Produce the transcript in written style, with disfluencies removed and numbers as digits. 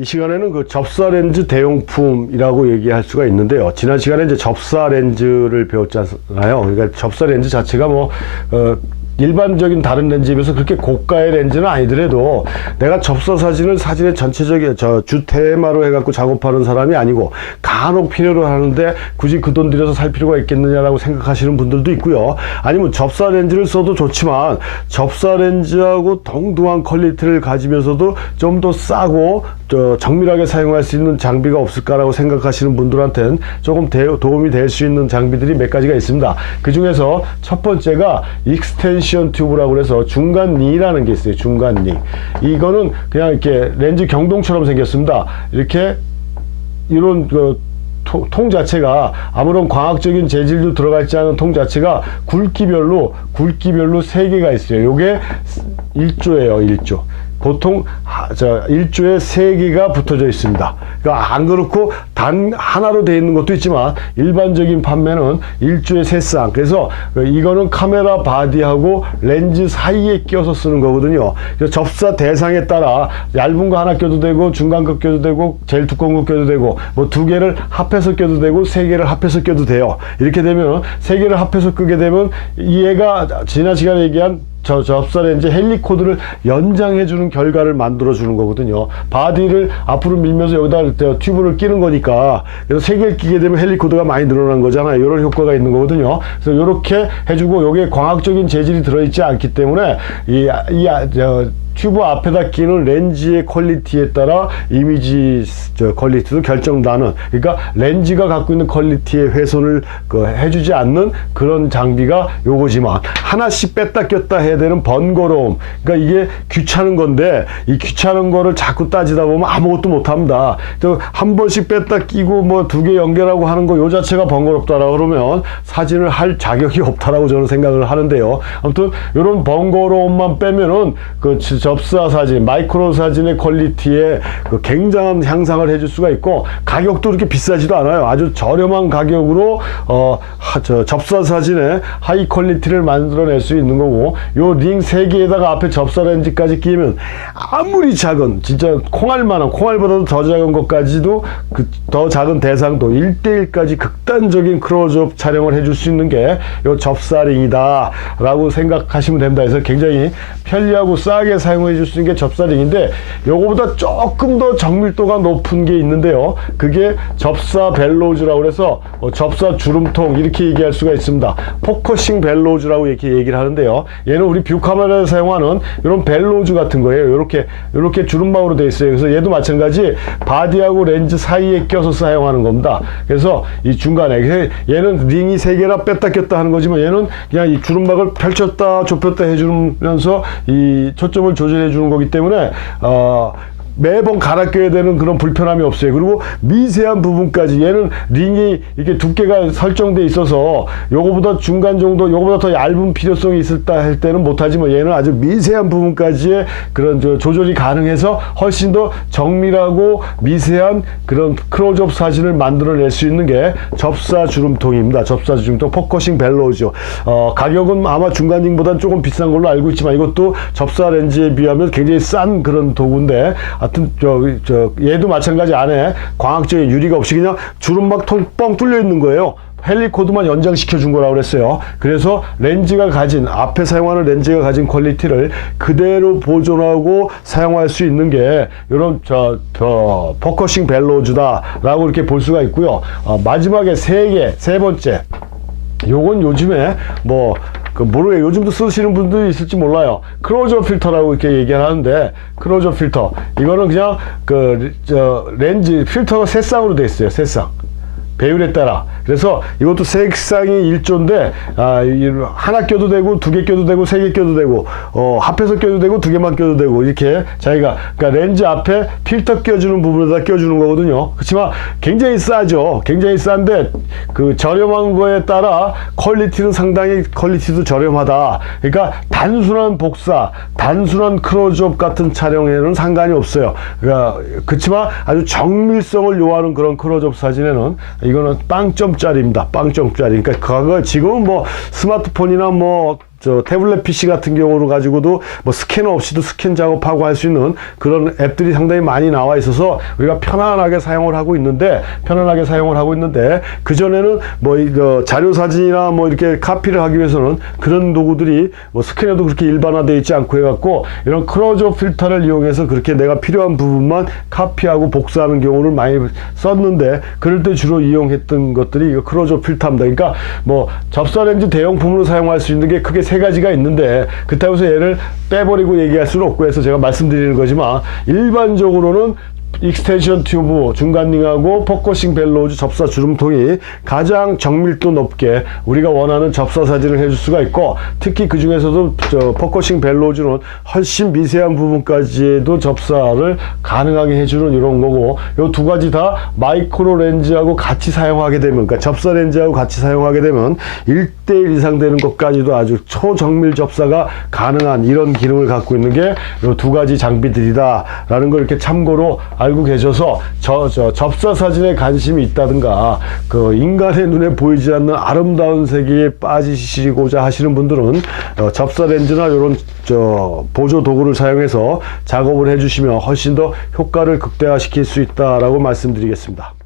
이 시간에는 그 접사 렌즈 대용품이라고 얘기할 수가 있는데요. 지난 시간에 이제 접사 렌즈를 배웠잖아요. 그러니까 접사 렌즈 자체가 일반적인 다른 렌즈에 비해서 그렇게 고가의 렌즈는 아니더라도 내가 접사 사진의 전체적인 주 테마로 해갖고 작업하는 사람이 아니고 간혹 필요로 하는데 굳이 그 돈 들여서 살 필요가 있겠느냐라고 생각하시는 분들도 있고요. 아니면 접사 렌즈를 써도 좋지만 접사 렌즈하고 동등한 퀄리티를 가지면서도 좀 더 싸고 정밀하게 사용할 수 있는 장비가 없을까라고 생각하시는 분들한테는 조금 도움이 될 수 있는 장비들이 몇 가지가 있습니다. 그 중에서 첫 번째가 익스텐션 튜브라고 해서 중간링이라는 게 있어요. 중간링. 이거는 그냥 이렇게 렌즈 경동처럼 생겼습니다. 이렇게 이런 통 자체가 아무런 광학적인 재질도 들어가지 않은 통 자체가 굵기별로 3개가 있어요. 요게 1조예요. 1조. 보통 1조에 3개가 붙어져 있습니다. 그러니까 안 그렇고 단 하나로 되어 있는 것도 있지만 일반적인 판매는 1조에 3쌍. 그래서 이거는 카메라 바디하고 렌즈 사이에 껴서 쓰는 거거든요. 그래서 접사 대상에 따라 얇은 거 하나 껴도 되고 중간 거 껴도 되고 제일 두꺼운 거 껴도 되고 뭐 2개를 합해서 껴도 되고 3개를 합해서 껴도 돼요. 이렇게 되면 3개를 합해서 끄게 되면 얘가 지난 시간에 얘기한 접사 렌즈 헬리코드를 연장해 주는 결과를 만들어 주는 거거든요. 바디를 앞으로 밀면서 여기다 튜브를 끼는 거니까 그래서 3개를 끼게 되면 헬리코드가 많이 늘어난 거잖아요. 이런 효과가 있는 거거든요. 그래서 이렇게 해주고 여기에 광학적인 재질이 들어있지 않기 때문에 튜브 앞에다 끼는 렌즈의 퀄리티에 따라 이미지 퀄리티도 결정나는, 그러니까 렌즈가 갖고 있는 퀄리티의 훼손을 해주지 않는 그런 장비가 요거지만 하나씩 뺐다 꼈다 해야 되는 번거로움, 그러니까 이게 귀찮은 건데 이 귀찮은 거를 자꾸 따지다 보면 아무것도 못합니다. 한 번씩 뺐다 끼고 뭐 2개 연결하고 하는 거 요 자체가 번거롭다라고 그러면 사진을 할 자격이 없다라고 저는 생각을 하는데요. 아무튼 이런 번거로움만 빼면은 접사 사진, 마이크로 사진의 퀄리티에 굉장한 향상을 해줄 수가 있고 가격도 그렇게 비싸지도 않아요. 아주 저렴한 가격으로 접사 사진의 하이 퀄리티를 만들어낼 수 있는 거고, 요 링 3개에다가 앞에 접사 렌즈까지 끼면 아무리 작은, 진짜 콩알보다도 더 작은 것까지도 더 작은 대상도 1:1까지 극단적인 클로즈업 촬영을 해줄 수 있는 게 요 접사 링이다 라고 생각하시면 됩니다. 그래서 굉장히 편리하고 싸게 사용해 줄 수 있는 게 접사링인데, 요거보다 조금 더 정밀도가 높은 게 있는데요. 그게 접사 벨로즈라고 해서 접사 주름통 이렇게 얘기할 수가 있습니다. 포커싱 벨로즈라고 이렇게 얘기를 하는데요. 얘는 우리 뷰 카메라에 사용하는 이런 벨로즈 같은 거예요. 이렇게 주름망으로 되어 있어요. 그래서 얘도 마찬가지 바디하고 렌즈 사이에 껴서 사용하는 겁니다. 그래서 이 중간에 얘는 링이 3개나 뺐다 꼈다 하는 거지만 얘는 그냥 이 주름막을 펼쳤다 좁혔다 해주면서 이 초점을 조절해 주는 거기 때문에 매번 갈아 껴야 되는 그런 불편함이 없어요. 그리고 미세한 부분까지, 얘는 링이 이렇게 두께가 설정돼 있어서 요거보다 중간 정도, 요거보다 더 얇은 필요성이 있을다 할 때는 못하지만 얘는 아주 미세한 부분까지의 그런 조절이 가능해서 훨씬 더 정밀하고 미세한 그런 클로즈업 사진을 만들어낼 수 있는 게 접사 주름통입니다. 접사 주름통 포커싱 벨로우죠. 가격은 아마 중간 링보다는 조금 비싼 걸로 알고 있지만 이것도 접사 렌즈에 비하면 굉장히 싼 그런 도구인데, 하여튼 얘도 마찬가지 안에 광학적인 유리가 없이 그냥 주름막 통 뻥 뚫려 있는 거예요. 헬리코드만 연장시켜 준 거라고 그랬어요. 그래서 렌즈가 가진, 앞에 사용하는 렌즈가 가진 퀄리티를 그대로 보존하고 사용할 수 있는 게 이런 포커싱 벨로즈다 라고 이렇게 볼 수가 있고요. 마지막에 세 번째, 요건 요즘에 모르겠어요. 요즘도 쓰시는 분들이 있을지 몰라요. 클로즈업 필터라고 이렇게 얘기를 하는데, 클로즈업 필터. 이거는 그냥 렌즈 필터가 3쌍으로 되어 있어요. 3쌍. 배율에 따라. 그래서 이것도 색상이 1조인데 하나 껴도 되고 2개 껴도 되고 3개 껴도 되고 합해서 껴도 되고 2개만 껴도 되고 이렇게 자기가, 그러니까 렌즈 앞에 필터 껴주는 부분에다 껴주는 거거든요. 그렇지만 굉장히 싸죠. 굉장히 싼데 저렴한 거에 따라 퀄리티도 저렴하다. 그러니까 단순한 복사, 단순한 클로즈업 같은 촬영에는 상관이 없어요. 그렇지만 아주 정밀성을 요하는 그런 클로즈업 사진에는 이거는 빵점짜리입니다. 빵점짜리. 그러니까 지금은 스마트폰이나 저 태블릿 PC 같은 경우로 가지고도 뭐 스캐너 없이도 스캔 작업하고 할 수 있는 그런 앱들이 상당히 많이 나와 있어서 우리가 편안하게 사용을 하고 있는데 그전에는 뭐 이거 자료 사진이나 뭐 이렇게 카피를 하기 위해서는 그런 도구들이 뭐 스캐너도 그렇게 일반화되어 있지 않고 해갖고 이런 크로즈업 필터를 이용해서 그렇게 내가 필요한 부분만 카피하고 복사하는 경우를 많이 썼는데 그럴 때 주로 이용했던 것들이 이거 크로즈업 필터입니다. 그러니까 뭐 접사 렌즈 대용품으로 사용할 수 있는 게 크게 세 가지가 있는데 그렇다고 해서 얘를 빼버리고 얘기할 수는 없고 해서 제가 말씀드리는 거지만 일반적으로는 익스텐션 튜브, 중간링하고 포커싱 벨로우즈 접사 주름통이 가장 정밀도 높게 우리가 원하는 접사 사진을 해줄 수가 있고 특히 그 중에서도 저 포커싱 벨로우즈는 훨씬 미세한 부분까지도 접사를 가능하게 해주는 이런 거고 요 두 가지 다 마이크로 렌즈하고 같이 사용하게 되면 그러니까 접사 렌즈하고 같이 사용하게 되면 1:1 이상 되는 것까지도 아주 초정밀 접사가 가능한 이런 기능을 갖고 있는 게 요 두 가지 장비들이다 라는 걸 이렇게 참고로 알고 계셔서 접사 사진에 관심이 있다든가 그 인간의 눈에 보이지 않는 아름다운 세계에 빠지시고자 하시는 분들은 접사 렌즈나 이런 보조 도구를 사용해서 작업을 해주시면 훨씬 더 효과를 극대화시킬 수 있다라고 말씀드리겠습니다.